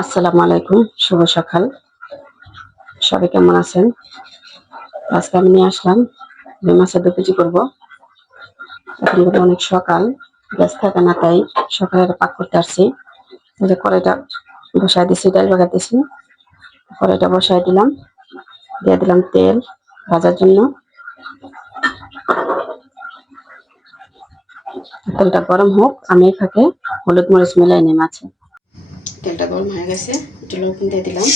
আসসালামু আলাইকুম, শুভ সকাল। সবাই কেমন আছেন? আজকে আমি নিয়ে আসলাম রুই মাছের দো কেজি করবো। এখন কিন্তু অনেক সকাল, গ্যাস থাকে না, তাই সকালে এটা পাক করতে আসছি। এই যে কড়াইটা বসাই দিছি, ডাল বাগাতেছি। কড়াইটা বসাই দিলাম, দিয়ে দিলাম তেল ভাজার জন্য। তেলটা গরম হোক, আমি এই ফাঁকে হলুদ মরিচ মিলাই নিই মাছে। তেলটা গরম হয়ে গেছে, একটু লবণ দিয়ে দিলাম।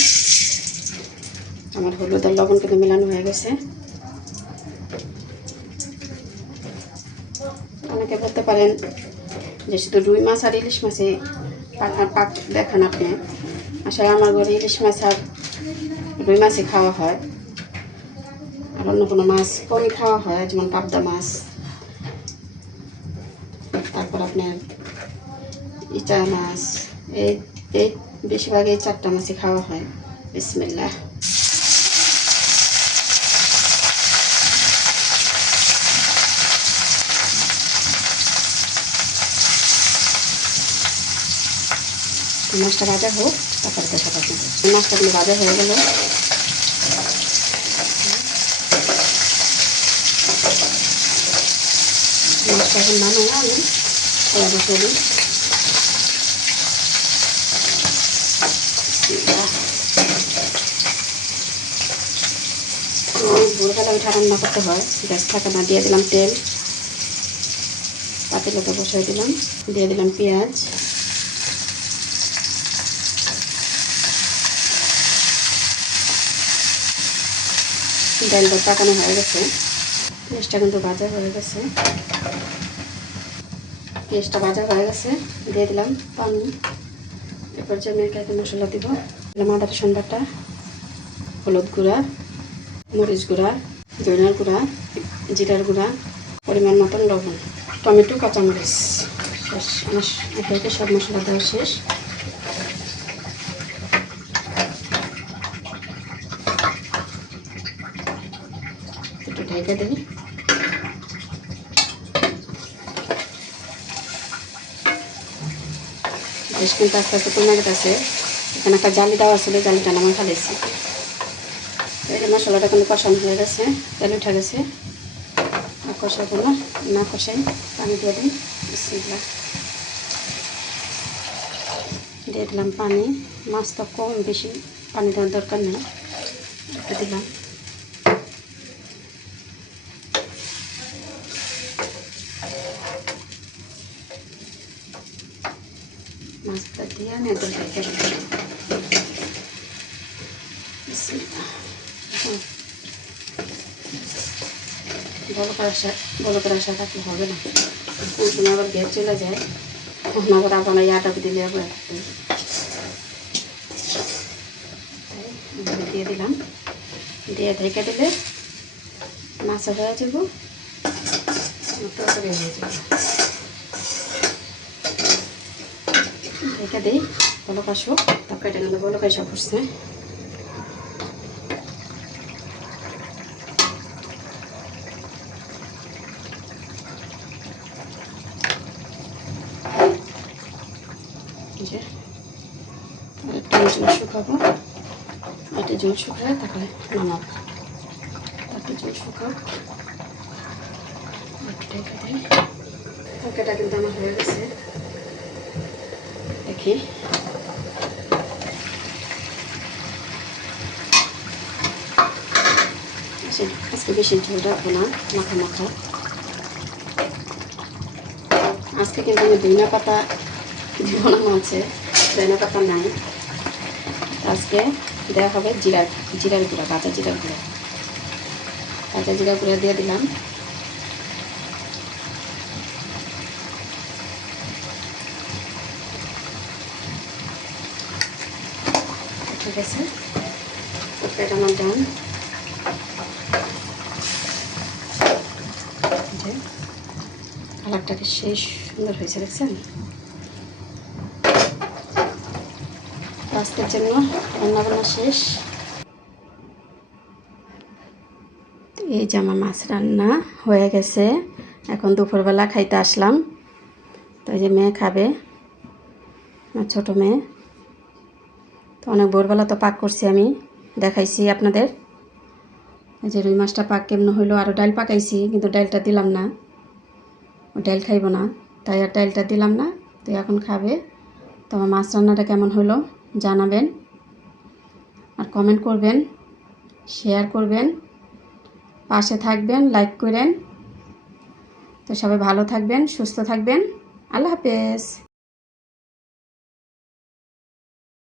আমার হলুদ আর লবণ কিন্তু মেলানো হয়ে গেছে। অনেকে বলতে পারেন যে শুধু রুই মাছ আর ইলিশ মাছে পাক দেখান আপনি। আসলে আমার ঘরে ইলিশ মাছ আর রুই মাছই খাওয়া হয়, আর অন্য কোনো মাছ কমই খাওয়া হয়, যেমন পাবদা মাছ, তারপর আপনার ইচা মাছ, এই এই বেশিরভাগ এই চারটা মাছই খাওয়া হয়। বিসমিল্লাহ। মাছটা ভাজা হোক, তারপরে দেখা পাবেন। মাছটা কিন্তু ভাজা হয়ে গেল। মাছটা এখন নামিয়ে আমি কড়াই বসিয়ে দিই। ভোরবেলা উঠে রান্না করতে হয়, গ্যাস থাকে না। দিয়ে দিলাম তেল, পাতিলাতে বসাই দিলাম, দিয়ে দিলাম পেঁয়াজ, ডালটা পাকানো হয়ে গেছে। পেঁয়াজটা কিন্তু ভাজা হয়ে গেছে, পেঁয়াজটা ভাজা হয়ে গেছে। দিয়ে দিলাম পানি। এরপর যে আমি একে মশলা দিব, দিলাম আদা রসুন বাটা, হলুদ গুঁড়া, মরিচ গুঁড়া, ধনিয়ার গুঁড়া, জিরার গুঁড়া, পরিমাণ মতন লবণ, টমেটো, কাঁচামরিচ। শেষ, আমার একে একে সব মশলা দেওয়া শেষ। একটু ঢেকে দিই। বেশ কিন্তু আস্তে আস্তে কমে গেছে। এখানে একটা জালি দেওয়া ছিল, জালিটা নামাই ফেলেছি। এই যে মশলাটা কিন্তু কষানো হয়ে গেছে, তেল উঠে গেছে। আর কষাবো না, না কষাই পানি দিয়ে দিই। বিসমিল্লাহ। দিয়ে দিলাম পানি। মাছটা কম বেশি পানি দেওয়ার দরকার নেই, একটু দিলাম। মাছটা দিয়ে আমি একদম ঢেকে দিলাম। বড় করে আসা থাকলে হবে না, কোন সময় আবার গ্যাস চলে যায়, তখন আবার আপনার ইয়াটা দিলে আবার দিয়ে দিলাম। দিয়ে ঢেকে দিলে মাছ হয়ে যাব, তরকারি হয়ে যাবে। ঢেকে দিই, বলক আসুক। তরকারিটা কিন্তু বলক এসে পড়ছে। যে আরেকটা জল শুকাবো, একটা জল শুকায় তারপরে নামাবো। তারপরে জল শুকাও, একটু ঢেকে দিই। তরকারিটা কিন্তু আমার হয়ে গেছে, দেখি। আজকে বেশি ঝোল রাখবো না, মাখা মাখা। আজকে কিন্তু আমি ধনিয়া পাতা বানানো আছে, ধনিয়া পাতা নাই। আজকে দেওয়া হবে জিরার গুঁড়া, কাঁচা জিরার গুঁড়া। কাঁচা জিরা গুঁড়া দিয়ে দিলাম। ঠিক আছে, তরকারিটা আমার ডান। কালারটাকে সেই সুন্দর হয়েছে, দেখছেন? আজকের জন্য রান্নাবান্না শেষ। এই যে আমার মাছ রান্না হয়ে গেছে। এখন দুপুরবেলা খাইতে আসলাম, তো এই যে মেয়ে খাবে, আমার ছোটো মেয়ে। অনেক ভোরবেলা তো পাক করছি, আমি দেখাইছি আপনাদের। এই যে রুই মাছটা পাক কেমন হইলো। আরও ডাল পাকাইছি, কিন্তু ডালটা দিলাম না, ও ডাল খাইব না, তাই আর ডালটা দিলাম না। তো এখন খাবে। তো আমার মাছ রান্নাটা কেমন হলো জানাবেন, আর কমেন্ট করবেন, শেয়ার করবেন, পাশে থাকবেন, লাইক করেন। তো সবাই ভালো থাকবেন, সুস্থ থাকবেন। আল্লাহ হাফেজ।